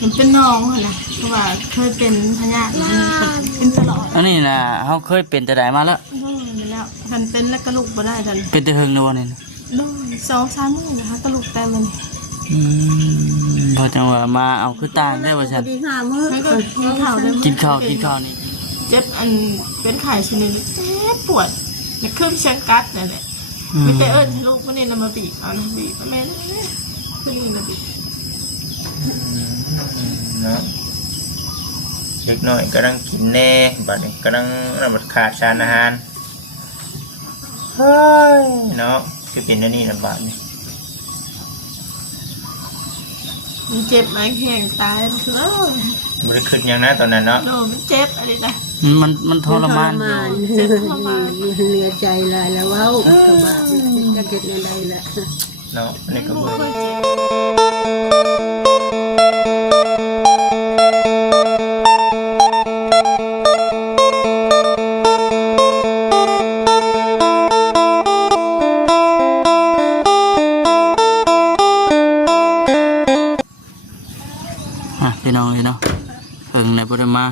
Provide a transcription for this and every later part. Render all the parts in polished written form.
มันเป็นน้องเหรอเพราะว่าเคยเป็นพญาติเป็นตลอดอันนี้นะเขาเคยเป็นแต่ใดมาแล้วแล้วกันเป็นแล้วกระลุกบ่ได้กัน เป็นแต่เฮิงนัวนี่2-3 มื้อนะคะกระลุกแต่มันพอจังหวะมาเอาคือต่างได้ว่าฉันกินข้าวได้กินข้าวนี่เจ็บอันเป็นไข้ชนิดเจ็บปวดในเครื่องเชียงกัดนั่นแหละมีแต่ลูกมันนี่นำมาบีบเอานะบีบแม่นี่คือนี่นะบีบเนาะเด็กน้อยกำลังกินแน่บัดนี้กำลังรับประทานสารอาหารเฮ้ยเนาะคือเป็นอันนี้นะบัดนี้มันเจ็บไหมแห้งตายแล้วบริขึ้นยังนะตอนนั้นเนาะมันเจ็บอะไรนะมันทรมานเจ็บทรมานเหนื่อยใจเลยแล้วว้าวกระบะจะเกิดอะไรล่ะเนาะอันนี้ก็บ่พี่น้องเลยเนาะเพิ่งในบุรีมา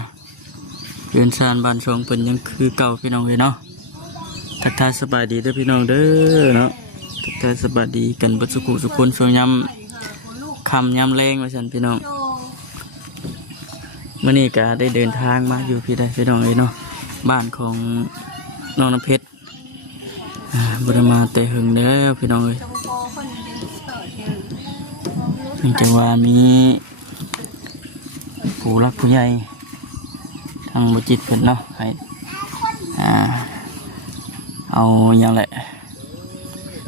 เรือนซานบ้านชงเป็นยังคือเก่าพี่น้องเลยเนาะทักทายสบายดีเด้อพี่น้องเด้อเนาะทักทายสบายดีกันบัดสุขุสุคนช่วงยำคำยำแรงมาสันพี่น้องเมื่อนี้ก็ได้เดินทางมาอยู่พี่ได้พี่น้องเลยเนาะบ้านของน้องน้ำเพชรบุรีมาแต่หึงเด้อพี่น้องเลยนี่จะว่ามีผู้รักผู้ใหญ่ทางบุจิตเพิ่นเนาะให้เอาอย่างไร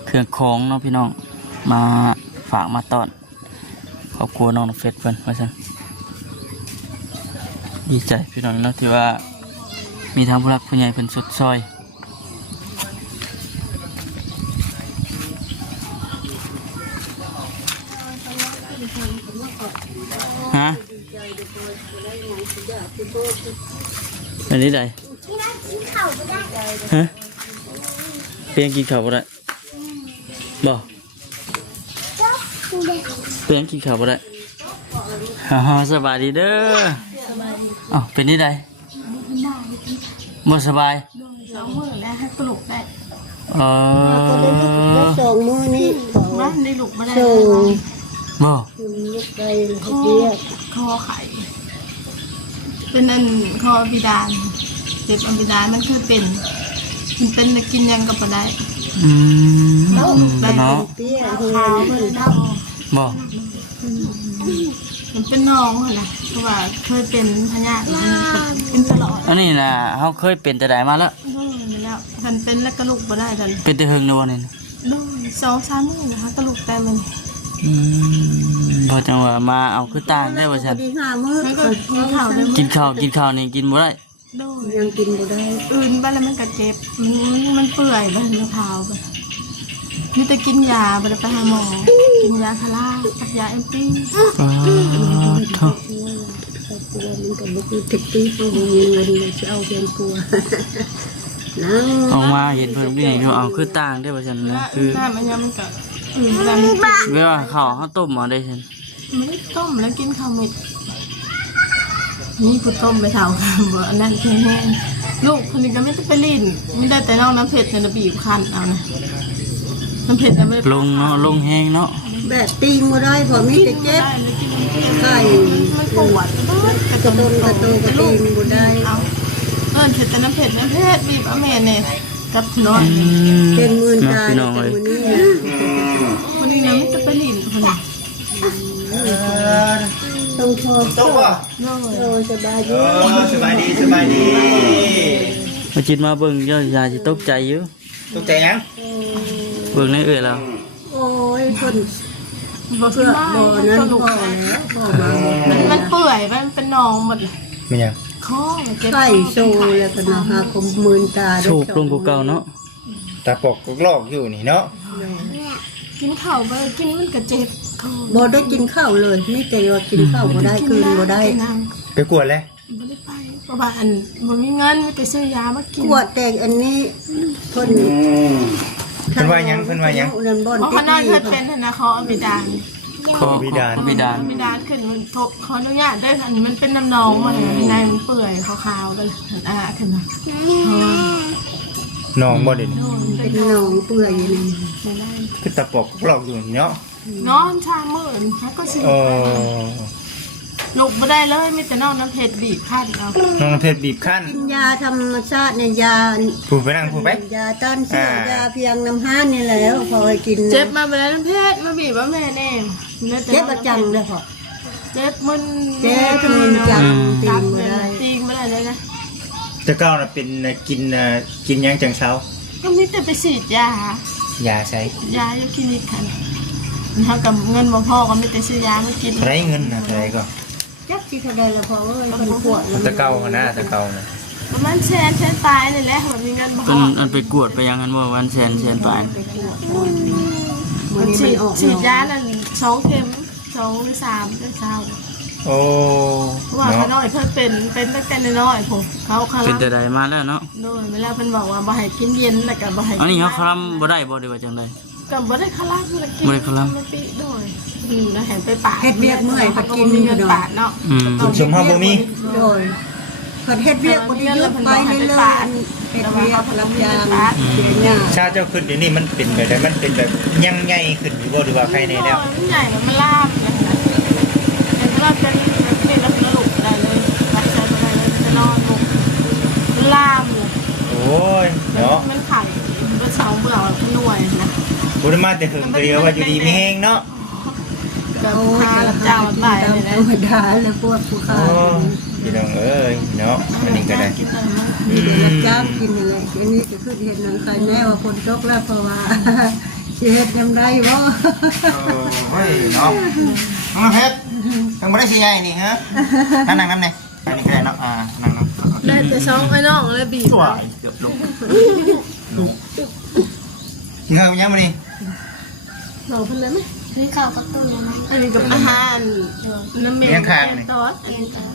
เครื่องของเนาะพี่น้องมาฝากมาต้อนครอบครัวน้องเฟสเพิ่นว่าซั่นดีใจพี่น้องเนาะที่ว่ามีทางผู้รักผู้ใหญ่เพิ่นสดซอยฮะอันนี้ได้ฮะเพียงกินข้าวบ่ได้บ่เพียงกินข้าวบ่ได้สบายดีเด้อเป็นนี่ได้บ่สบาย2 มื้อแล้วให้กลุกได้2 มื้อนี้บ้านได้ลุกมาได้บ่คอไข่เป็นอันคอบิดาเจ็บอันบิดามันคือเป็นกินยังกับบ่ได้เนาะขาวเลยเนาะบ่มันเป็นน้องเหรอเพราะว่าเคยเป็นพญาติเป็นตลอดอันนี้นะเขาเคยเป็นแต่ใดมาแล้วแล้วมันเป็นแล้วกระลุกบ่ได้กันเป็นแต่เฮิงนัวนี่2-3 มื้อนะคะกระลุกแต่มันพอจังหวะมาเอาคือต่างได้ว่าฉันกินข้าวได้กินข้าวนี่กินบ่ได้ยังกินบ่ได้อื่นบ้านแล้วมันก็เจ็บมันเปื่อยบ้านมันขาวบ้านมีแต่กินยาบ่ได้ไปหาหมอกินยาพารากับยาแอนตี้ท้อตัวมันก็บ่คือติดตีเขาบ่มีเงินเลยจะเอาเงินปัวออกมาเห็นเพิ่นนี่เอาคือต่างได้ว่าฉันนะคือมันยังมันก็เวลาข้าวเขาต้มมาได้ฉันไม่ได้ต้มแล้วกินข้าวเม็ดนี่ผู้ต้มไปเท่ากันบ่อันนั้นแห้งลูกคนนี้ก็ไม่ได้ไปลิ้นไม่ได้แต่น้องน้ำเผ็ดเนี่ยบีบคั้นเอานะน้ำเผ็ดจะไม่ลงเนาะลงแห้งเนาะแบบตีงบ่ได้พอมีแต่เจ็บไข้มันปวดกระตุ้นกระตีงบ่ได้เผ็ดแต่น้ำเผ็ดบีบเอาแม่เนี่ยกับน้องเป็นหมื่นตาพี่น้องเลยคนนี้นะไม่จะไปลิ้นคนนี้ต้องพอตัวสบายดีมาจิตมาเบิ่งย่อยาสิตกใจอยู่ตกใจยังเบิ่งในแล้วโอ้ยคนเพื่อบ่นั้นพอแล้วมันเปื่อยมันเป็นนองหมดไม่ยังข้อไข้โซแล้วก็หาคมหมื่นตาสูบลงกูเก่าเนาะตาปอกลอกอยู่นี่เนาะกินข้าวไปกินมันก็เจ็บบ่ได้กินข้าวเลยมีแต่ว่ากินข้าวบ่ได้คืนบ่ได้ไปกวดเลยบ่ได้ไปเพราะว่าอันบ่มีเงินมีแต่ซื้อยามากินกวดแต่อันนี้เพิ่นว่ายังเพราะขนาดเพิ่นเป็นนะเขาเอาไปด่าง ขอบิดาล บิดาลขึ้นมันทบขออนุญาตด้วยอันนี้มันเป็นน้ำนองมาเลยในมันเปื่อยขาวๆกันขึ้นมา น้องบ่เด่น เป็นหนองเปื่อยอยู่นี่ คือตะปบกรอกอยู่เนาะ นอนชามื่นแล้วก็ชิ โอ้ ลุกไม่ได้เลยมีแต่นอกน้ำเผ็ดบีบขั้นเอา น้องเพชรบีบขั้น กินยาธรรมชาติเนี่ยยา พูดไปนั่งพูดไป ยาต้านเชื้อยาเพียงน้ำห้านนี่แหละพอให้กิน เจ็บมาไปแล้วน้ำเผ็ดมาบีบว่าแม่แน่ เจ็บประจังเลยพอ เจ็บมัน เจ็บมันจังตี จับ น เล ไม่ ย ได้ ตีไม่ได้เลยนะ จะก้าวน่ะเป็นกินยังจังเช้า ก็มีแต่ไปฉีดยาย าใช้ ยาอยู่คลินิกค่ะแล้วกับเงินบ่พอก็มีแต่ซื้อยามากิน ไรเงินนะไรก็ จักที่ทะเลละพอเอ้ยมันปวด ตะเกานะตะเกานะ ประมาณแสนตายนี่แหละแบบมีเงินบ่พ เป็น อ อันไปกวดไปยังกันว่าวันแสนปลาย มันฉีดออก ฉีดยานั่น2 เข็ม2 หรือ 3เป็นเช้า โอ้ เพราะว่าเขาน้อยเพิ่นเป็นตั้งแต่น้อยผมเขาค เป็น ลั่ แต่ใดมาแล้วเนาะ โดยเวลาเพิ่นบอกว่าบ่ให้กินเย็นแล้วก็บ่ให้ อันนี้เขาคลำบ่ได้บ่ได้ว่าจังได ก็บ่ได้คลั่งเลยกิน บ่ได้คลั่ง มันปิโดยแล้วเห็นไปปาด เฮ็ดเวียกเมื่อยผัดกิน มีเงินปาดเนาะ อืม คุณสมภาพบ่มี โดยผัดเฮ็ดเวียกบ่ได้ยุดไปเรื่อยๆเฮ็ดเวียกลำยางเสียหญ้า ชาเจ้าขึ้นเดี๋ยวนี้มันเป็นแบบมันเป็นแบบยังไงขึ้นอยู่บ่หรือว่าใครในแล้ว มันใหญ่มันลาบอย่างนั้นแต่ถ้าเป็นนี่แล้วลุกได้เลยรักษาได้เลยจะนอนลุกลามเลย โอ้ยเนาะ มันไข่มันสองเบื่อมันหน่วยนะ บุญมาแต่ถึงเดียวว่าอยู่ดีไม่แห้งเนาะ กับพาลับจ้างมาไปเลยนะ ธรรมดาแล้วพวกผู้ค้า โอ้พี่น้องเอ้ยเนาะอันนี้ก็ได้ กินเลยมั้ง มีแต่รับจ้างกินนั่นแหละอันนี้ก็คือเห็นหนังใครแน่ว่าคนตกแล้วเพราะว่าสิเฮ็ดยังไงบ่ เฮ้ยเนาะน้องเพชรยังไม่ได้สิไงนี่ฮะนั่งน้ำไหนอันนี้ก็ได้เนาะนั่งน้ำ ได้แต่สองไอ้น้องเลยบีบ สวยเกือบลงเงายังมาดิ หนูพันเลยไหมนี่ข้าวกระตุ้นนะอันนี้กับอาหารน้ำเมย์ตอด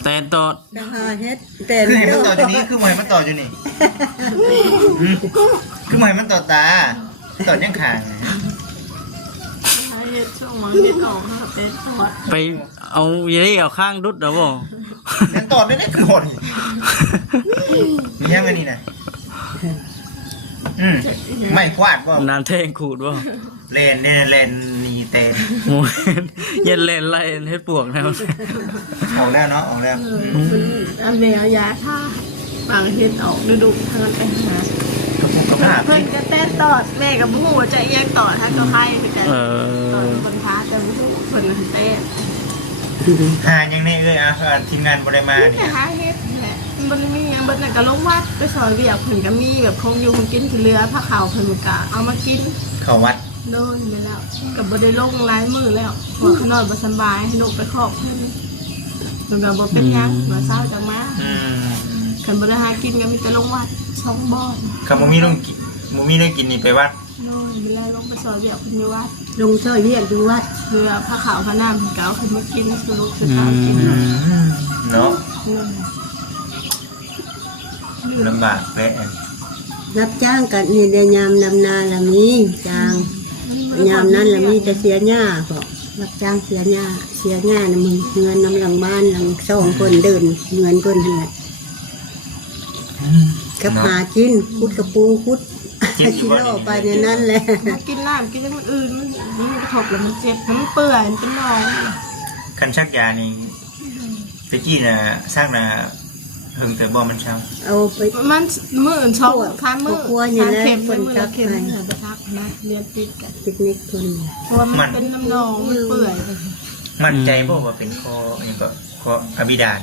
แต่ตอด ดังหาเฮ็ดแต่ คือเห็นมันต่ออยู่นี่คือหมวยมันต่ออยู่นี่คือหมวยมันต่อตาต่อยังคาง เฮ็ดช่วงมันเฮ็ดออกค่ะเป็นตอด ไปเอาอย่าได้เอาข้างดุดเอาบ่ เล่นต่อได้ได้คือหมดมียังไงนี่นะไม่ควาดบ่ น้ำแทงขูดบ่ เล่นเนี่ยเล่นนี่เต้น โอ้ยเย็นเล่นไล่เฮ็ดปวกแนว ออกแล้วเนาะออกแล้ว อันเมย์ยาท่าบางเฮ็ดออกฤดูทางไปหาก ระปุกกระพา เพิ่นก็เต้นตอดแม่กับผู้จะเอียงตอดถ้าก็ให้คือกัน เอ ตอด อ คนพาแต่ผู้เพิ่นเต้น หายังนี่เอ้ยทีมงานบริมา แค่ เนี่ย หาเฮ็ดแหละมันมีอย่างเบิ่นก็ลงวัดไปสอนเรียกเพิ่นก็มีแบบคงอยู่คงกินที่เรือผ้าขาวเพิ่นก็เอามากิน เข้าวัด โดนไปแล้วกับบได้ลงหลายมือแล้วหัวขนอนบ่สบายให้ลูกไปครอบเพิ่นมันก็บ่เป็นหยังมาเศร้าจังมาคันบ่ได้หากินก็มีแต่ลงวัด2บ่อน คำบ่มีต้องกินบ่มีได้กินนี่ไปวัด โดนเวลาลงไปสอนเรียกเพิ่นอยู่วัด ลงช่วยเรียกอยู่วัด เรือผ้าขาวผ้าน้ำเพิ่นก็เอาขึ้นมากินคือลูกคือสาวกิน เนาะ นั่น ลำบากแหละ รับจ้างกันนี่ได้ยามนำนาละมีจ้างยามนั้นละมีแต่เสียหญ้าก็รับจ้างเสียหญ้านะมึงเงินน้ำหลังบ้านหลังช่องคนเดินเงินคนนั่นแหละกับหากินคุดกระปูคุดชิโร่ไปในนั้นแหละ กินน้ำกินอย่างอื่นมันกระทบแล้วมันเจ็บมันเปื่อยมันเป็นหนอง คันชักยานี่ตะกี้น่ะสร้างน่ะเพิ่งแต่บ่มันเช้า เอาไป มันมื้ออื่นชอบค้ามื้อ ครัวนี่ ค้า แหละ เข็ม คน มื้อ จั ละ ก เข็ม ให้ เนี่ยไปทักนะเรียนติดกัน ปิกนิกคน เพราะว่ามันเป็นน้ำนองมันเปื่อย มั่นใจบ่ว่าเป็นคออย่างก็คออบิดาล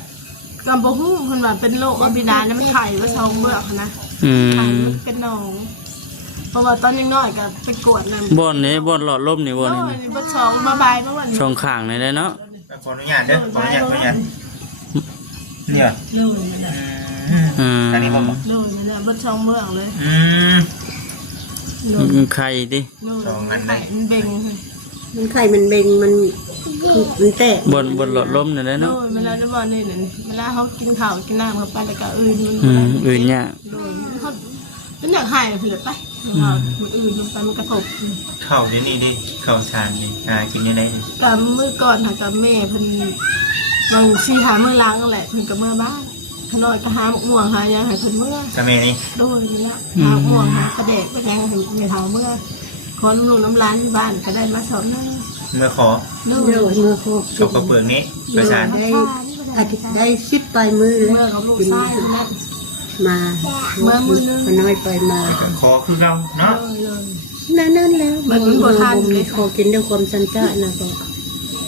กำบ่ฮู้เพิ่นว่าเป็นโรคอบิดาเนี่ยมันไข่ว่าซองเบือกนะ อื ไข่ ม มันเป็นหนอง เพราะว่าตอนยังน้อยก็ไปกวดน้ำ บ่อนนี้บ่อนหลอดลมนี่บ่อนนี่ โอ้ยบ่ซองมาบายเมื่อวันนี้ ช่องข้างนี่ได้เนาะ ขออนุญาตเด้อขออนุญาตเนี่ย โดนไปแล้ว อันนี้บ่บ่ โดนไปแล้วบ่ซองเมืองเลยโดน ไข่ดิ โดนไข่มันเบ่ง มันไข่มันเบ่งมันแตก บ่อนหลอดลมนี่ได้ โด เนาะ นเวลาได้บ่นี่นั่นเวลาเขากินข้าวกินน้ำเข้าไปแล้วก็อื่นมัน อื่นเนี่ย โดนเขา เป็นอยากหายเผื่อไปมันอื่นลงไปมันกระทบ เข้าเดี๋ยวนี้ดิเข้าชานดิกินได้ดิ กับมือก่อนหากับแม่เพิ่นบางซีหามือล้างนั่นแหละเพิ่นกับเมื่อบ้านขน้อยก็หาหมกม่วงหายาหายเพิ่นเมื่อ ทำไมนี่ โดยนี่ละหาหมกม่วงหากระเดกไปยังให้เมียเฒ่าเมื่อขอลูกน้ำร้านที่บ้านก็ได้มาสอนนึง เมื่อขอ โด เดี๋ยวยเมื่อพวก เขาก็เปลือกนี้ประชาน ได้อาทิตย์ได้10ปลายมือแล้ว เมื่อกับลูกชายนั่น มา เมื่อมื้อนึง พน้อยไปมา ขอคือเราเนาะ เลย นั่นแล้ว มันบ่ทันเลย ขอกินด้วยความสันจะนะก็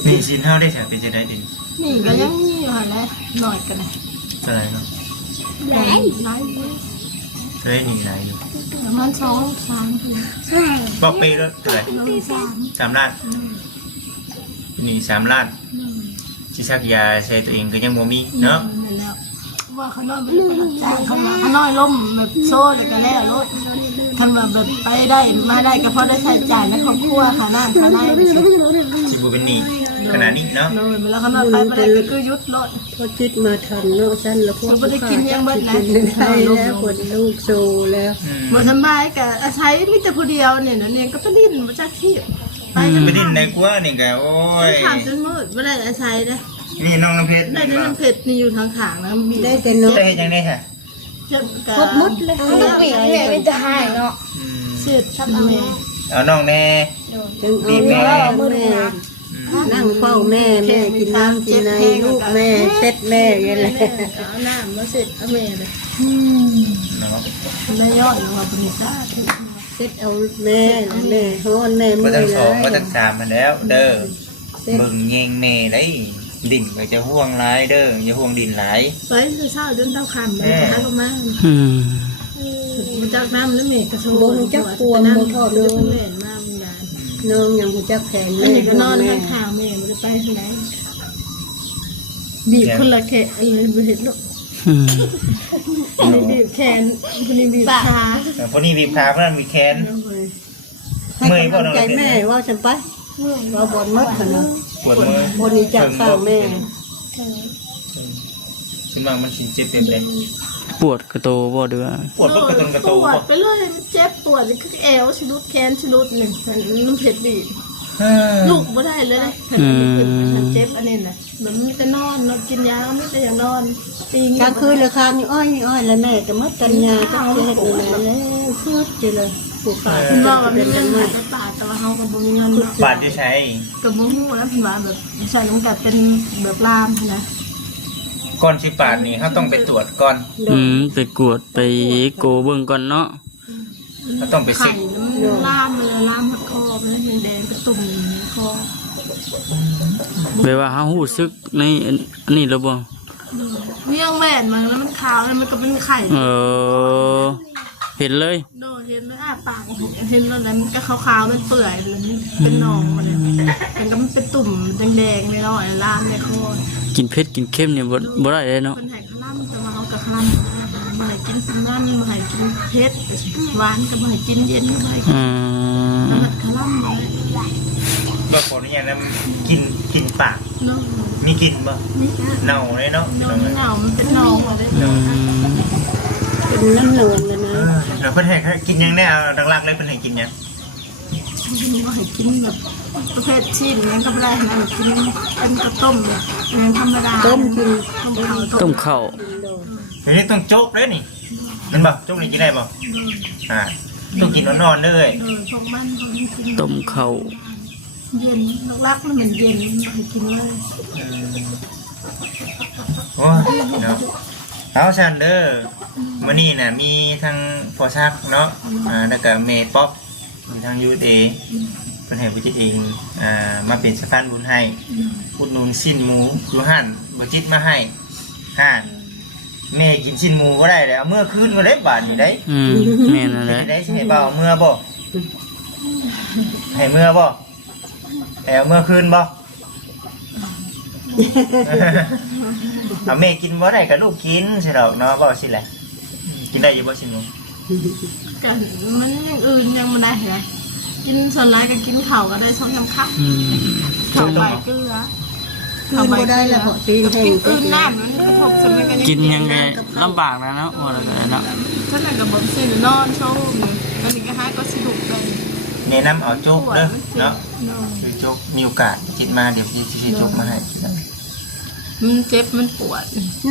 นี่สินเท่าได้ฉันเป็นจะได้ดิน นี่ก็ยังมีอยู่หั่นแหละหน่อยกันนะ เท่าไหร่เนาะ หลายหลาย เท่าไหร่นี่ไหนอยู่ ประมาณ2-3ปี บอกปีแล้วเท่าไหร่ 3 3 ล้านนี่3 ล้านชิชักยาใช้ตัวเองก็ยังบ่มีเนาะ แล้วว่าเขาน้อยไม่ได้ไปรับจ้างเขามาเขาน้อยล้มแบบโซ่เลยกันแล้วรถทำแบบไปได้มาได้ก็เพราะได้ใช้จ่ายในครอบครัวค่ะน้าค่ะได้ สิบ่เป็นหนี้ขนาดนี้เนาะ เลยแล้วเขาน้อยไปไม่ได้ก็คือยุดรถ พอจิตมาทันเนาะฉันแล้วพวก เราไม่ได้กินยังเบิดนะ ได้แล้วคนลูกโซแล้ว หมดสบายกับอาศัยมิแต่ผู้เดียวเนี่ยนะเนี่ยก็ไปดิ้นมาจากที่ไปกัน ไปดินในกัวนี่ก็โอ้ย ถามจนมืดไม่ได้อาศัยนะ นี่น้องน้ำเพชร ได้น้ำเผ็ดนี่อยู่ทางขางนะมี ได้แต่เนาะ ได้เฮ็ดจังได๋ค่ะ ครบหมดเลย ไม่จะให้เนาะเสียดชัดเมย์ เอาน้องแน่ จึงเอาแม่นั่งเฝ้าแม่แม่กินน้ำกินในลูกแม่เซ็ตแม่อย่างไร เอาน้ำมาเสร็จเอาเมย์เลย เนาะ แม่ยอดนะว่าเป็นจ้า เซ็ตเอาแม่แม่ฮ้อนแม่ บ่ มือ ทั้งสองบ่ แล้ ทั้งสามมาแล้ว เด้อเบิ่งแยงแม่ได้ดิ่งก็จะห่วงหลายเด้ออย่าห่วงดินหลาย ไปเช้าจนเท่าคำมันจะประมาณ อืม มันจากน้ำแล้วเมย์กระทรวง บ่รู้จักกลัวบ่ทอด เล เลย เล่นมากมึงดาน น้องยังรู้จักแผน อั แม่ นนี้ก็นอน แม่ ข้างทางเมย์มันจะไปที่ไหนบีบคนละแขนอะไรไม่เห็นหรอก อืม อันนี้บีบแขนอันนี้บีบขา แต่พวกนี้บีบขาเพราะนั้นมีแขน ให้กำลังใจแม่ว่าฉันไปว่าบอลมัดขนาด ปวดมือบ นนี้จากข้างแม่ ฉันว่ามันสิเจ็บเต็มเลย ปวดกระโตบ่เด้อ ปวดก็กระตุนกระ ป โต วดไปเลยมันเจ็บปวดคือเอวชิลุดแขนชิลุดหนึ่งมันเผ็ดบีบลูกไม่ได้เลยนะแผ่นเจ็บอันนี้นะเหมือนมันจะนอนนอนกินยาไม่แต่อย่างนอนตี กลางคืนเลยค่ะนี่อ้อยนี่อ้อยแล้วแม่ก็มัดกันยาก็เจ็บอยู่แล้วแล้วพูดจะเลยผูกขาด คุณว่ามัน เป็ เป็น น ยั เรื่อง ง ไง หายไปป่าแต่ว่าเขากับบุญเงิน บาดที่ใช้ กับบุญหูแล้วคุณว่าแบบใช่ตั้งแต่เป็นแบบลามนะ ก่อนสิปาดนี่เขาต้องไปตรวจก่อน อืมไปกวดไปโกเบิ่งก่อนเนาะ เขาต้องไป ไข่ เช็ค มันลามเลยลามหักคอแล้วแดงกระตุ่มคอ แปลว่าเฮารู้สึกในอันนี้แล้วบ่ เมี่ยงแหวนมันแล้วมันขาวแล้วมันก็เป็นไข่ เห็นเลย โดนเห็นไหมปากเห็นแล้วมันก็ขาวๆมันเปื่อยเลยเป็นหนองมันเป็นก็มันเป็นตุ่มแดงๆในน้อยลามในคอ กินเผ็ดกินเค็มเนี่ยบ่ได้เลยเนาะ คนไห้ขลั่มจะมาเอากับขลั่มมาให้กินซิมนั่นมาให้กินเผ็ดหวานก็มาให้กินเย็นก็มาให้กิน อืม ขลั่มเลย บ่ขออนุญาตนะกินปาก เนาะ มีกลินบ่ นี่ เน่าเลยเนาะ นอนเหงามันเป็นนองเลย อืม เป็นน้ำนวลเลยนะ แล้วเพิ่นให้กินยังได้เอาหลักๆเลยเพิ่นให้กินยัง มาให้กินแบบประเภทชิ้นนั้นก็ไม่ได้นะกินเป็นกระต้มเนี่ยเป็นธรรมดา ต้มกิน ต้มข้าว เดี๋ยวนี้ต้องโจ๊กเลยนี่มันบ่โจ๊กนี่กินได้บ่ต้องกินนอนๆเลย พวกมันเขากิน ต้มข้าว เย็นรักมันเหมือนเย็นให้กินเลย โอ้ยเนาะเอาชันเด้อมื้อนี้น่ะมีทั้งพอซักเนาะแล้วก็เมป๊อปมีทั้งยูเอเพิ่นให้บ่จิตเองมาเป็นสะพานบุญให้อุดหนุนชิ้นหมูอยู่หั่นบ่จิตมาให้ห่านแม่กินชิ้นหมูบ่ได้แล้วเอาเมื่อคืนบ่ได้บาดนี้ได้ อืมแม่นนั่นแหละ ได้สิให้เบาเมื่อบ่ให้เมื่อบ่ให้เอาเมื่อคืนบ่ เอาแม่กินบ่ได้กับลูกกินสิดอกเนาะบ่สิแหละกินได้อยู่บ่สิหนู กันมันยังอื่นยังไม่ได้เลยกินส่วนไรก็กินเข่าก็ได้ช่องยำข้าว อืม เข่าใบเกลือ คืนบ่ได้แล้วเพราะตีนแห้ กิ ง นอื่นน้ำมันกระทบสมัยกัน กินยังไงลำบากนะเนาะว่าอะไรเนาะ ท่านกับบอมสินอนโชว์เนี่ยอันนี้ก็หาก็สนุกเลย แนะนำเอาโจ๊กเด้อเนาะ นอน คือโจ๊กมีโอกาสจิตมาเดี๋ยวพี่จะซื้อโจ๊กมาให้กินนะ มันเจ็บมันปวด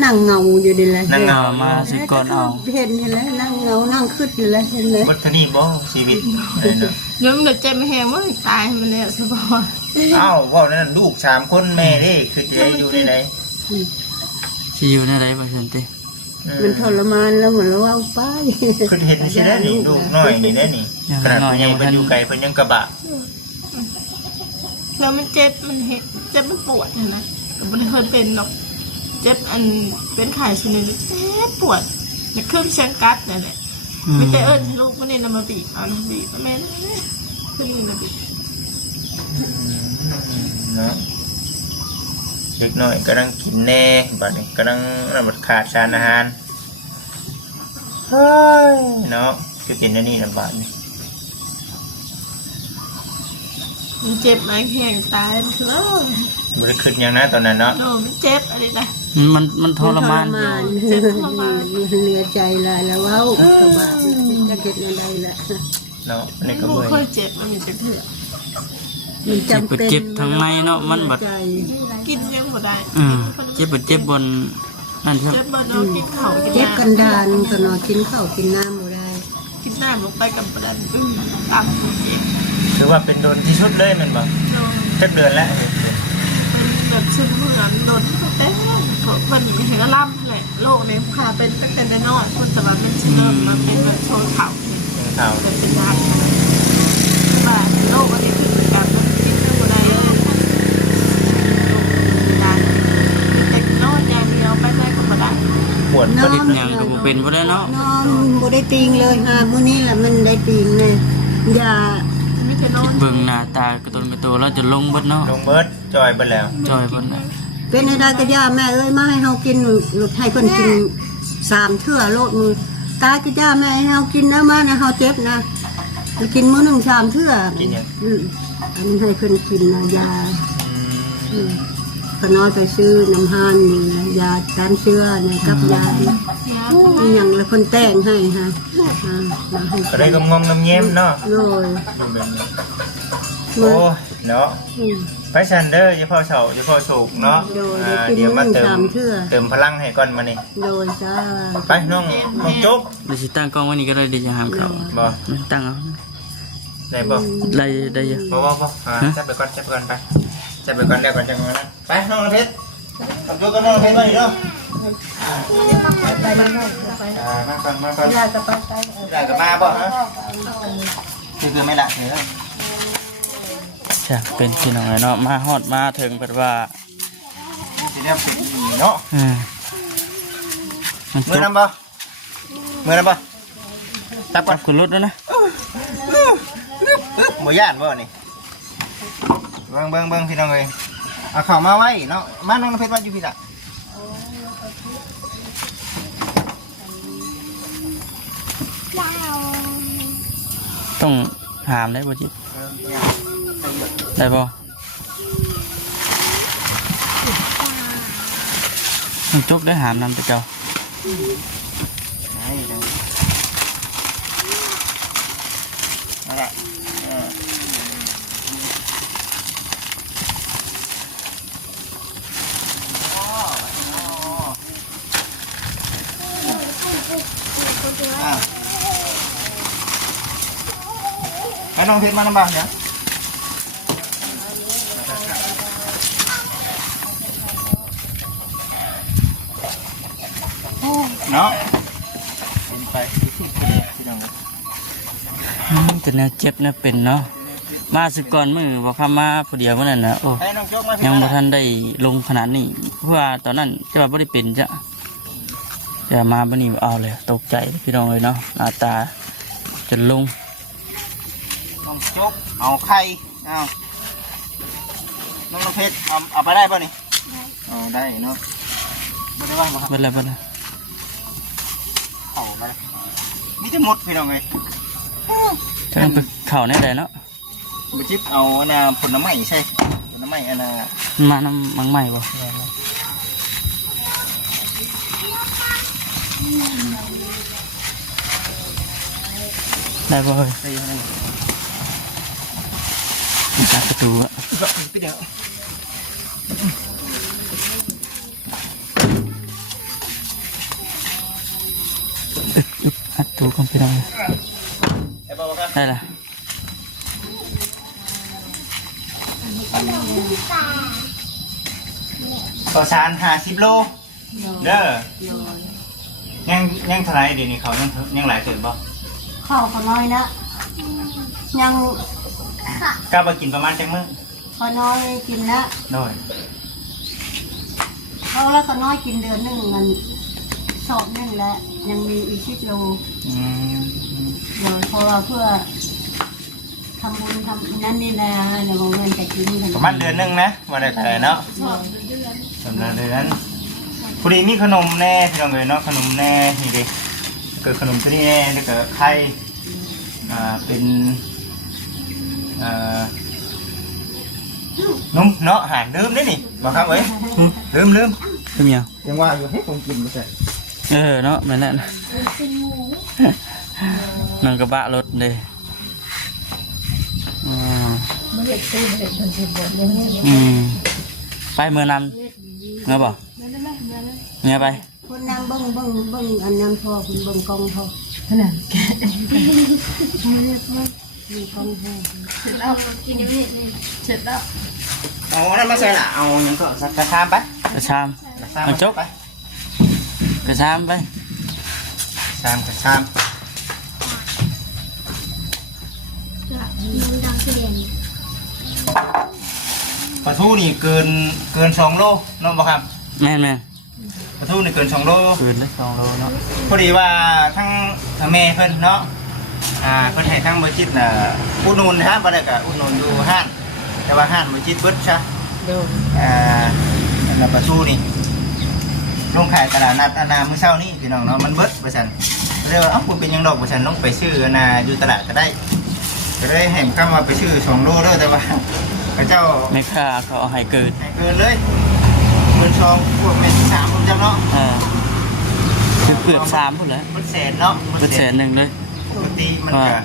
นั่งเงาอยู่ดีเลย นั่งเงา มาสิก่อนเอา เห็นแล้วนั่งเงานั่งขึ้นอยู่แล้วเห็นเลย วัฒนีบ่ชีวิตอะไรเนาะ เดี๋ยวมันเจ็บไม่แห้งว่าตายมันแล้วสบาย เอ้าว่านั่นลูก3คนแม่เด้คือจะอยู่ในไหน สิอยู่ในใดบ่ซั่นติ มันทรมานแล้วเหมือนเราเอาไป คือเห็นใช่ไหมนี่ลูกน้อยนี่ได้นี่ขนาดเพิ่นยังเพิ่นอยู่ไกลเพิ่นยังกระบะ แล้วมันเจ็บมันเห็นเจ็บมันปวดนะแต่มันเคยเป็นหรอกเจ็บอันเป็นไข่ชนิดเจ็บปวดในเครื่องเชียงกัดนั่นแหละไม่แต่เอิญลูกมันเนี่ยนำมาบีบเอาน้ำบีบแม่ขึ้นมาบีบ เนาะเด็กน้อยกำลังกินแน่บัดนี้กำลังระบาดขาดสารอาหารเฮ้ยเนาะคือเป็นอันนี้นะบาดนี้ มันเจ็บไหมแห้งตายมันคือ บริขึ้นอย่างนะตอนนั้นเนาะ โน่มันเจ็บอะไรนะ มันทรมานอยู่ เจ็บทรมาน เหลือใจละแล้วเว้าสบายจะเก็บอะไรละ เนาะอันนี้ก็ ลูก เบื่อ เคยเจ็บมันมีเจ็บเถื่อ มันจำเป็น เจ็บทั้งในเนาะมันบัด ใจ กินยังบ่ได้ เจ็บบนนั่นครับ เจ็บบ่เรากินเข่ากิน เจ็บกัน น้ำ ดานก็นอนกินข้าวกินน้ำบ่ได้ กินน้ำลงไปกับประดันตามตัวเจ็บ ถือว่าเป็นโดนที่สุดเลยแมันบอก โน่ จักเดือนแล้ว แบบชื้นเหมือนโดนเต้นเพิ่นเห็นล่ำแหละโรคนี้พาเป็นตั้งแต่น้อยคนแต่ว่ามันเริ่มมาเป็นแบบโชว์เข่า ยังเท่า เป็นยาว่าโรคอันนี้คือการมันกินเรื่องอะไรการมีแต่นอนอย่างเดียวไปได้ก็บ่ได้ ปวดก็ดิ ยังก็บ่เป็นบ่ได้เนาะ นอนบ่ได้ติงเลยหามื้อนี้ล่ะมันได้ติงแน่ยา ไม่แต่นอน เบิ่งหน้าตากระตุนกระตัวแล้วจะลงเบิดเนาะ ลงเบิร์ดจอยไปแล้ว จอยเบิดน่ะ เป็นให้ได้ก็ย่าแม่เอ้ยมาให้เฮากินหลุดให้เพิ่นกิน3เทื่อโลดมือตายก็ย่าแม่ให้เฮากินนะมานะเฮาเจ็บนะไปกินมื้อหนึง3เทื่ออันนี้ให้เพิ่นกินนะยาก็น้อยไปซื้อน้ำห้านนี่นะยาต้านเชื้อนี่กับยานี่อย่างละเพิ่นแต่งให้ฮะมาให้ ก็ได้กำงอมน้ำเงี้ยมเนาะ โดย ดูแบบนี้โอ้ยเนาะไปซันเดอร์อย่าพ่อเฉาอย่าพ่อโศกเนาะเดี๋ยวมาเติมพลังให้ก่อนมานี่ โดยจ้า ไปน้องจุ๊บ เดี๋ยวสิตั้งกล้องไว้นี่ก็ได้ดีจะหามเขา บ่ ตั้งเอา ได้บ่ ได้อยู่ บ่จับไปก่อนไปจับไปก่อนได้ก่อนจังนั้นไปน้องเพชรทำจุ๊บกับน้องเพชรมาอีกเนาะมาก่อนได้กับมาบ่ฮะคือไม่ละเลย ใช่เป็นพี่น้องเนาะมาฮอดมาถึงเปิดว่า ทีนี้ปิดเนาะ มัน มือน้ำบ่จับก่อน คุณรถแล้วนะ บ่ย่านบ่นี่เบิ่งพี่น้องเอ้ยเอาเข้ามาไว้เนาะมาน้องเพชรว่าอยู่พี่ละ ต้องหามได้บ่จิได้บ่มันจบได้หามนำไปเจ้าไปน้องเพชรมาน้ำบ่าวเนี่ยเนาะเป็นไปที่น้อง แต่แนวเจ็บแนวเป็นเนาะมาสิก่อนมือบอกคำมาผู้เดียวเมื่อนั้นนะโอ้ ให้น้องโจ๊กมา ยังบ่ทันได้ลงขนาดนี้เพราะว่าตอนนั้นจะว่าบ่ได้เป็นจ้ะจะมาบ่นี้เอาเลยตกใจพี่น้องเลยเนาะหน้าตาจะลง น้องโจ๊กเอาไข่เอาน้องเพชรเอาไปได้ป่ะนี่เอาได้เนาะไม่ได้ว่าบ่ครับ เบิดแล้ว เข้าไปมีแต่หมดพี่น้องเลย จะต้องไปเข่าแน่ใดเนาะ ไปจิบเอาอันน่ะผลไม้ใช่ผลไม้อันน่ะ มาน้ำมังใหม่บ่ได้บ่เฮ้ยจับประตูอะ ไปเดี๋ยว อัดตู้คอมพิวเตอร์ ไอ้บอกว่า ได้ละ ข้าวสาร50 โลเด้อยังเท่าไหรเดี๋ยวนี้เขายังหลายเกินบ่ ข้าวก็น้อยนะยัง กล้ามากินประมาณจังมื้อ ก็น้อยกินละ โดย เขาแล้วก็น้อยกินเดือนหนึ่งมันสอบหนึ่งแล้วยังมีอีก10 โล อืม เดี๋ยวเพราะว่าเพื่อทำบุญทำนั่นนี่นะเดี๋ยวเงินจะกินกัน ประมาณเดือนหนึงนะว่าได้ขายเนาะ ชอบเดือน สำหรับเดือนนั้นพอดีมีขนมแน่พี่น้องเลยเนาะขนมแน่นี่ดิเกิดขนมตัวนี้แน่แล้วก็ไข่เป็นนุ่มเนาะหาลืมได้นี่บอกครับเว้ยลืม เป็นยัง ยังว่าอยู่ให้ผมกินไม่ใช่ เนาะแม่นแหละนั่งกระบะรถเลยไปเมื่อนำเงาบ่เงาไป คนนั่งเบิ้งอันน้ำพอคุณเบิ้งกองพอมีกองพอ เสร็จแล้วกินอยู่นี่เสร็จแล้ว เอานั่นมาใส่ละเอายังก็สักกระชามไป กระชาม กระชาม เอาจก ไป กระชามไป ชามกระชาม มันดังเสียง ปลาทูนี่เกิน2 โลเนาะบ่ครับ แม่น ปลาทูนี่เกิน2 โล คืนละ2 โลเนาะ พอดีว่าทั้งแม่เพิ่นเนาะเพิ่นให้ทั้งบ่จิตน่ะอุดหนุนนะฮะบ่ได้ก็อุดหนุนอยู่ห้านแต่ว่าห้านบ่จิตเบิดซะ เดี๋ยว แล้วปลาทูนี่ลงขายตลาดนัดนามื้อเช้านี้พี่น้องเนาะมันเบิดว่าซั่นเลยว่าเอ้าบ่เป็นหยังดอกว่าซั่นลงไปซื้ออยู่ตลาดก็ได้ก็เลยให้คำว่าไปซื้อ2 โลเด้อแต่ว่าพระเจ้า ไม่ค่าเขาเอาให้เกิน ให้เกินเลยเงิน2พวกแม่น3ผมจำเนาะ เกือบ3พุ่นแหล้ว มันแสนเนาะ เกือบ100,000เลย ปกติมันก็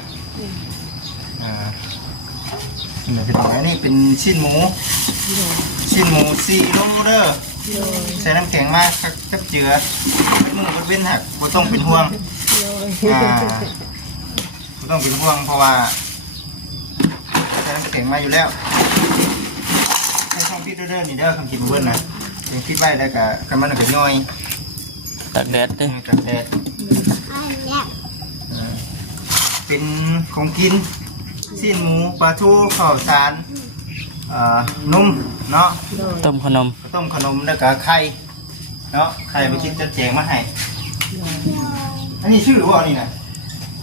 นี่เป็นอะไรนี่เป็นชิ้นหมู4 โลเด้อใส่น้ำแข็งมากกับเจือเป็นมือเป็นเว้นหักบ่ต้องเป็นห่วงบ่ต้องเป็นห่วงเพราะว่าใส่น้ำแข็งมาอยู่แล้วใส่ช่องพิษเด้อนี่เด้อคำกินเบิ้ลนะเป็นพิษไว้แล้วก็กันมันก็ย่อย ตากแดดเด้ กับแดดเป็นของกินชิ้นหมูปลาทูข้าวสารนุ่มเนาะ ต้มขนม ต้มขนมแล้วก็ไข่เนาะไข่ไปกินจะแจงมาให้อันนี้ชื่อว่านี่นะ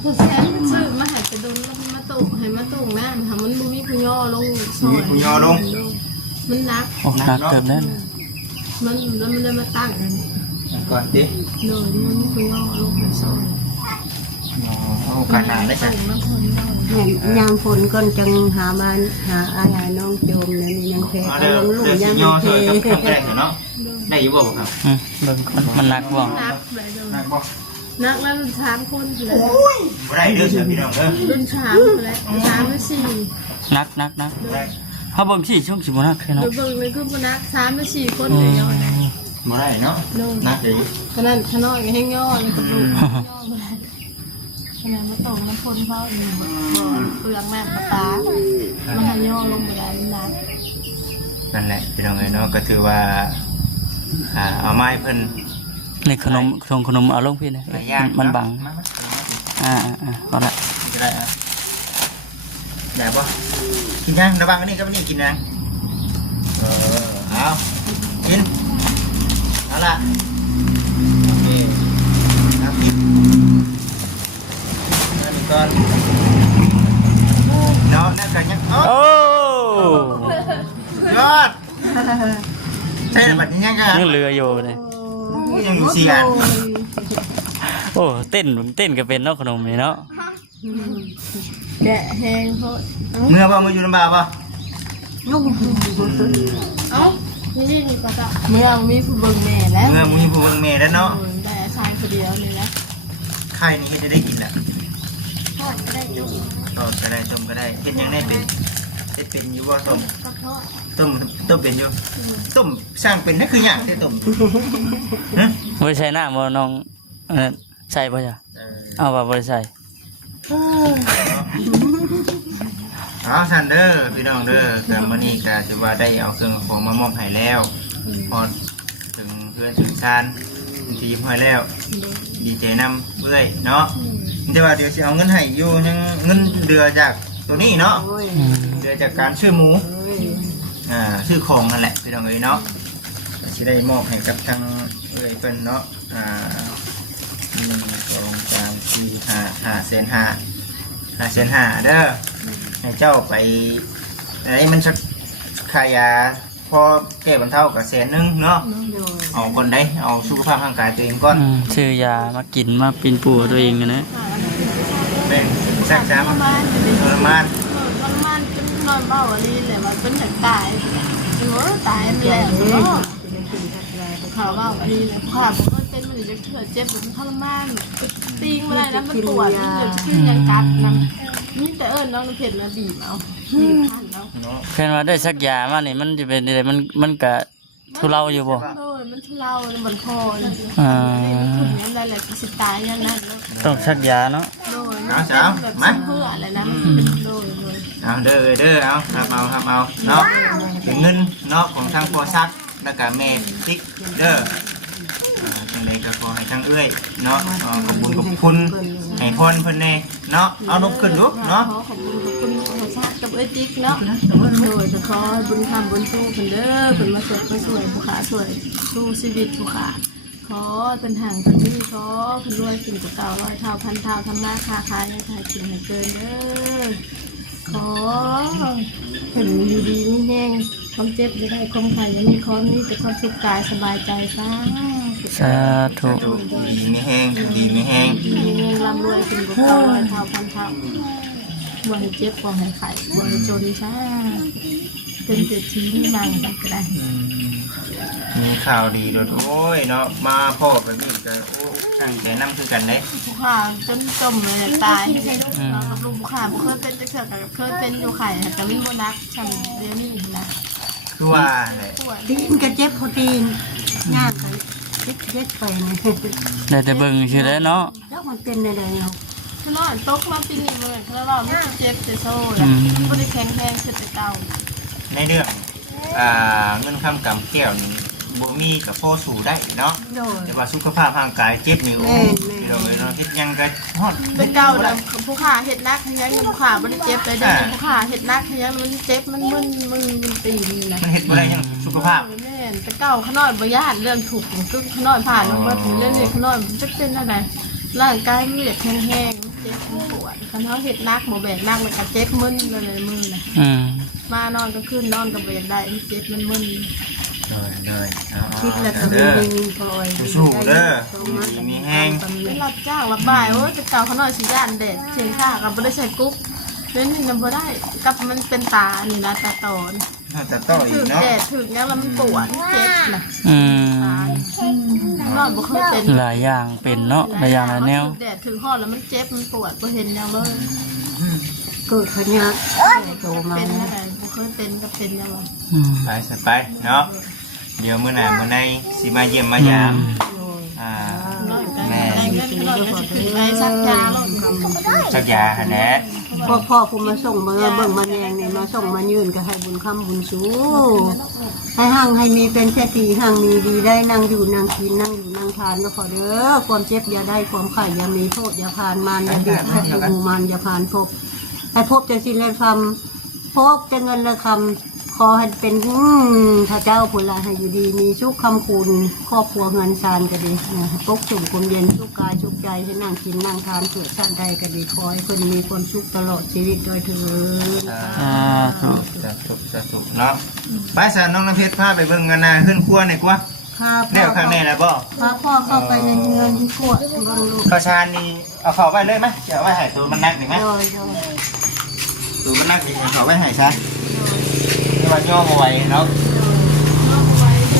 ผู้แทนชื่อมาให้ไปดุนแล้วมาตุ่ให้มาตุ่แม่ค่ะมันบ่มีผู้ย่อลงซอยมันนัก โอ้หนักเติมแน่น มันแล้วมันได้มาตั้งกัน ก่อนดิ เลยมันมีผู้ย่อลงในซอย เอาขนาดได้จ้ะ ยามฝนก่อนจังหาบ้านหาอะไรน้องโจมนั่นนี่ยังเพล เดี๋ยว ลงลูก เดี๋ยว ยั สิ ง ย่อ เพ ช่วยกับ ล เครื่องแกงเนาะได้อยู่บ่ครับ เบิ่งก่อนมันหนักบ่ นักเลยเดิม ได้บ่ นักแล้วรุ่น3 คนเลย บ่ได้เด้อเชิญพี่น้องเด้อ รุ่น3เลย3 หรือ 4 หนักเขาเบิ่งสิช่วงสิบ่หนักแค่เนาะ เดี๋ยวเบิ่งเลยคือบ่นัก3 หรือ 4 คนเลยย่อนะ บ่ได้เนาะนักเดี๋ยวอยู่ ขนาดขน้อยก็ให้ย่อเลยกับลูกย่อบ่ได้ขนาดมาตกน้ำคนเฝ้าอยู่เปลืองแม่ปลาตามันให้ย่อลงบ่ได้นัก นั่นแหละพี่น้องเอ้ยเนาะก็ถือว่าเอาไม้เพิ่น ในขนมเอาลงพี่นะ หลายอย่าง มันบัง มา พอละ จะได้ได้ป่ะกินยังระวังอันนี้ก็ไม่นี่กินยังเอากินเอาละโอเคเอากินอันนี้ก่อนเนาะนั่นกันยังโอ้ โอ้ ยอดใช่แบบนี้ยังกัน ยังเหลืออยู่เลย ยังอยู่4 อัน โอ้เต้นก็เป็นเนาะขนมนี่เนาะ แกะแห้งเพราะ เมื่อบ่มาอยู่ลำบากป่ะ ม ยุ่ง เอ้านี่นี่ก็จะเมื่อมีผู้เบิ่งแม่แล้ว เมื่อมีผู้เบิ่งแม่แล้วเนาะ แต่ชายคนเดียวนี่นะ ไข่นี่เฮ็ดจะได้กินแหละ ทอดก็ได้จุ่ม ต้มก็ได้ต้มก็ได้เฮ็ดหยังได้เป็นเฮ็ดเป็นอยู่บ่ต้ม ก็ทอด ต้มเป็นอยู่ต้มสร้างเป็นนั่นคือหยังที่ต้มฮะ บ่ได้ใส่น้ำบ่น้องอันนั้นใส่บ่จ้ะเอาว่าบ่ได้ใส่ เอาซันเดอร์พี่น้องเด้อแต่มื้อนี้ก็ถือว่าได้เอาเครื่องของมามอบให้แล้วพอถึงเพื่อนถึงชานทีมให้แล้ว ดีใจนำเรื่อยเนาะแต่ว่าเดี๋ยวสิเอาเงินให้อยู่ยังเงินเดือจากตัวนี้เนาะ โอ้ย เดือจากการซื้อหมู เอ้ย ซื้อของนั่นแหละพี่น้องเอ้ยเนาะสิได้มอบให้กับทางเอ้ยเพิ่นเนาะ1 2 3 4 5 5,500,000เด้อให้เจ้าไปอะไรมันสักขายยาพอแก้บรรเทากับ100,000เนาะ โดย เอาคนใดเอาสุขภาพร่างกายตัวเองก่อน ซื้อยามากินมาปินปัวตัวเองกันนะ แบ่งสัก ทรมาน ทรมาน ทรมานจนนอนเบาอะไรเลยว่าเป็นอยากตายโอ้ตายมันแล้วเนาะข่าวเบาอะไรเลยข่าวมันเป็นมันจะเถื่อเจ็บมันทรมานตีงไม่ได้นะมันปวดมันจะขึ้นยังกัดนะนี่แต่น้องเผ็ดมาบีบเอาบีบพันเอา เนาะ เพิ่นว่าได้สักยามานี่มันจะเป็นอะไรมันก็ทุเลาอยู่บ่ โอ้ยมันทุเลาเลยมันคอเลย อ่า ถึงนั้นได้แหละสิตายยังนั้นเนาะ ต้องสักยาเนาะ โดย เอาเจ้ามา เพื่ออะไรนะโดย เอาเด้อเด้อเอาทำเอาเนาะถึงเงินเนาะของทางโพซักแล้วก็แม่ติ๊กเด้อทางใดก็ขอให้ทางเอื้อยเนาะขอบคุณให้พรเพิ่นแน่เนาะเอานกขึ้นดูเนาะ ขอขอบคุณขอชาติกับเอ้ยติ๊กเนาะโดยจะขอบุญทำบุญสู้คนเด้อคนมาสวยผู้ขาสวยสู้ชีวิตผู้ขาขอเป็นห่างคนนี้ขอคนรวยสิ่งเก่า100 เท่า1,000 เท่าทำมาค้าขายให้ขายสิ่งให้เกินเด้อขอเห็นอยู่ดีไม่แห้งความเจ็บไม่ได้ความไข่ไม่มีข้อนี้แต่ความสุขกายสบายใจซะ สาธุ ดีไม่แห้งดีไม่แห้ง มีเงินร่ำรวยสิ่งเก่า100 เท่า1,000 เท่าบ่ให้เจ็บบ่ให้ไข้บ่ให้จนซะเป็นเศรษฐีนี่นั่งกันก็ได้ มีข่าวดีโดดโอ้ยเนาะมาพ่อกับนี่ก็โอ้ตั้งใจนำคือกันเด้ ผู้ขาจนจมเลยตายเรากับลูกผู้ขาเคยเป็นจะเกิดกับเคยเป็นอยู่ไข่แต่ไม่โบนักฉันเรียนนี่นะ คือว่าแหละ ปวด ตีนก็เจ็บพอตีนย่างกันเจ็บไปนะ ได้แต่เบิ่งซื่อแหล้วเนาะ แล้วมันเป็นอะไรเนาะ ขนอนตกมาปีนี้เลยขนอนไม่เจ็บจะโซ่นะไม่ได้แข็งแรงคือแต่เก่า ในเรื่องเงินคำกำแก้วนี่บ่มีกับพ่อสู่ได้เนาะ โดย แต่ว่าสุขภาพร่างกายเจ็บนี่โอ้ แม่ ย น พี่น้องเอ้ยเนาะเฮ็ดหยังก็ฮอด เป็นเก่าแล้วผู้ขาเห็ดนักยังผู้ขาไม่ได้เจ็บเลยเดี๋ยวผู้ขาเห็ดนักยังมันเจ็บมันมันตีนี่นะ มันเฮ็ดบ่ได้หยังสุขภาพ แม่แต่เก่าขนอนบ่ญาติเรื่องถูกกึ่งขนอนผ่านมาถึงเรื่องนี้ขนอนจะเป็นอะไรร่างกายมีแต่แห้งๆเจ็บปวดขนอนเห็ดนักบ่แบกนักมันก็เจ็บมึนเลยมือนะ อืม มานอนก็ขึ้นนอนก็เบียดได้เจ็บมันมึน เลยเอา คิดแล้วก็ เด้อ มีพลอย สู้ๆเด้อมีแห้ง เป็นรับจ้างรับบ่ายโอ้แต่เก่าเขานอนสิย่านเด็ดเชียงข้ากับบ่ได้ใส่กุ๊กเล่นนี่นบ่ได้กับมันเป็นตานี่นะตาโตน จะต่ออี ถึ ก ง เนาะ แดดถึงยังแล้วมันปวดเจ็บนะ อืม นอนบ่เคยเป็น หลายอย่างเป็นเนาะหลายอย่างหลายแนว แดดถึงห้อแล้วมันเจ็บมันปวดบ่เห็นยังเลย เกิดขยักโตมา เป็น แล้ว อะไรบ่เคยเป็นก็เป็นยังไง อืม ไปสิไปเนาะเดี๋ยวมื้อหน้ามื้อในสิมาเยี่ยมมายามนอนกัน แม่ ได้เงินนอนก็สิขึ้นไปซักยาแล้ว สักยาหั่นแหละ พ่อผมมาส่งมาเบิ่งมาแยงเนี่ยมาส่งมายืนก็ให้บุญคำบุญสู้ให้ห่างให้มีเป็นเศรษฐีห่างมีดีได้นั่งอยู่นั่งกินนั่งอยู่นั่งทานก็ขอเด้อความเจ็บอย่าได้ความไข่อย่ามีโทษอย่าผ่านมารอย่าเบียดแค่ดูมันอย่าผ่านพบให้พบแต่สิ้นและคำพบแต่เงินและคำขอให้เป็นพระเจ้าผลลาให้อยู่ดีมีสุขคำคุณครอบครัวเงินซานก็ดีปกสุ่มความเย็นสุขกายสุขใจให้นั่งกินนั่งทานเกิดชาติใดก็ดีขอให้คนมีความสุขตลอดชีวิตโดยเถิด จะสุกเนาะไปสารน้องน้ำเพชรพาไปเบิ่งกันนะขึ้นครัวหน่อยกว่า ครับ เดี๋ยวข้างในนะบ่ พาพ่อเข้าไปในเงินที่ขวดบางลูก ข้าวชานนี่เอาเข้าไว้เลยไหมเดี๋ยวไว้ให้ตัวมันนักหนึ่งไหม โดย ตัวมันนักนี่เอาเข้าไว้ให้ซะ ว่าย่อมาไว้เนาะ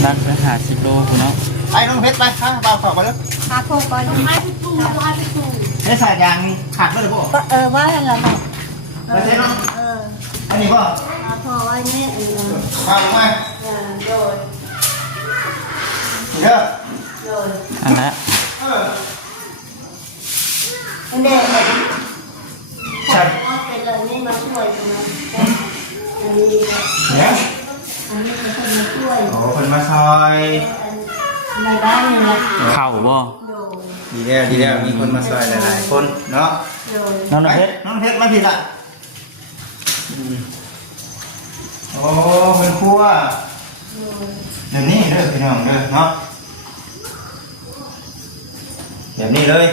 นักไปหาสิโลคุณเนาะ ไปน้องเพชรไปข้างเบาขอบไปเลย พาโคก่อน ให้ทุกทูให้ทุกทู ได้สายยางขาดไปเลยป่ะ ว่าอะไรเนาะ ไปเซ็นเนาะอันนี้ป่ะ พอไว้แม่เออ วางไป โดย เด้อ โดย อันนั้น อันเด็ก ใช่ เอาเป็นเลยนี่มาช่วยตรงนั้นอันนี้ เนี่ย อันนี้เป็นคนมาช่วย โอ้คนมาซอย ในบ้านนี่แหละ เข่าบ่ โดย ดีแล้วมีคนมาซอยหลายๆคนเนาะ โดย น้อง ไป เพชร น้องเพชรมาผิดละโอ้เป็นครัวเดี๋ยวนี้เด้อพี่น้องเด้อเนาะแบบนี้เลย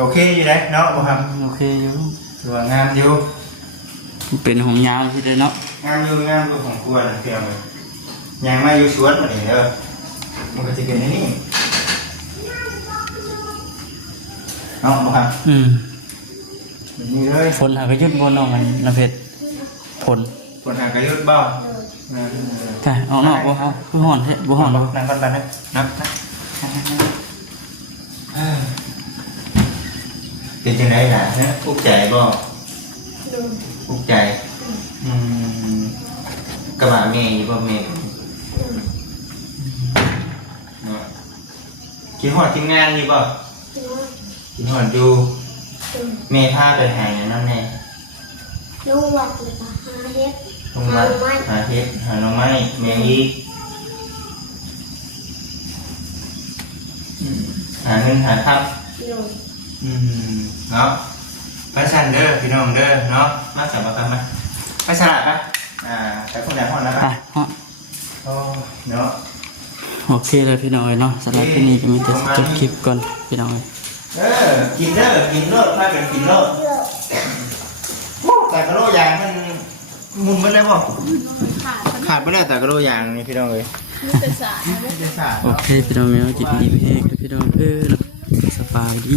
โอเคอยู่ได้เนาะบ่ครับ โอเคอยู่ สวยงามอยู่ เป็นของยาวที่เด้อเนาะ งามอยู่ของครัวนะเพียงเลยยังมาอยู่สวนมานี่เด้อมันก็จะเป็นนี่เนาะบ่ครับ แบบนี้เลย ฝนหากระยุดบนน้องมันน้ำเพชรฝน คนหากระยุดบ่ ใช่เอานอกบ่ครับคือห่อนเฮ็ดบ่ห่อนบ่ นั่งก่อนไปนะนับเป็นจังไดล่ะฮะอุกใจบ่อุกใจกระบะเมย์อยู่บ่เมย์คิดฮอดทีมงานอยู่บ่คิดฮอดอยู่เมย์พาไปหาอย่างนั้นแน่ ลูกวัดเลยค่ะหาเฮ็ด ลงมาหาเห็ดหาหน่อไม้เมย์อีกหาเงินหาครับ โดย เนาะไปสั่นเด้อพี่น้องเด้อเนาะมาสั่นมาทำไหมไปสลัดนะไปคนไหนห้องนะค ไป รับ ฮะ โอ้เนาะ โอเคเลยพี่น้องเอ้ยเนาะสำหรับที่นี้ก็มีแต่จบคลิปก่อนพี่น้องเอ้ย กินเด้อกินโลดมากันกินโลดแต่กระโดดยางมันมุนไปเลยบ่ ขาด ไปแล้วแต่กระโดดยางนี่พี่น้องเลย มีแต่สายนะ จะสาด โอเคพี่น้องเอ้ยจิตดีเพกพี่น้องเอ้ยสบายดี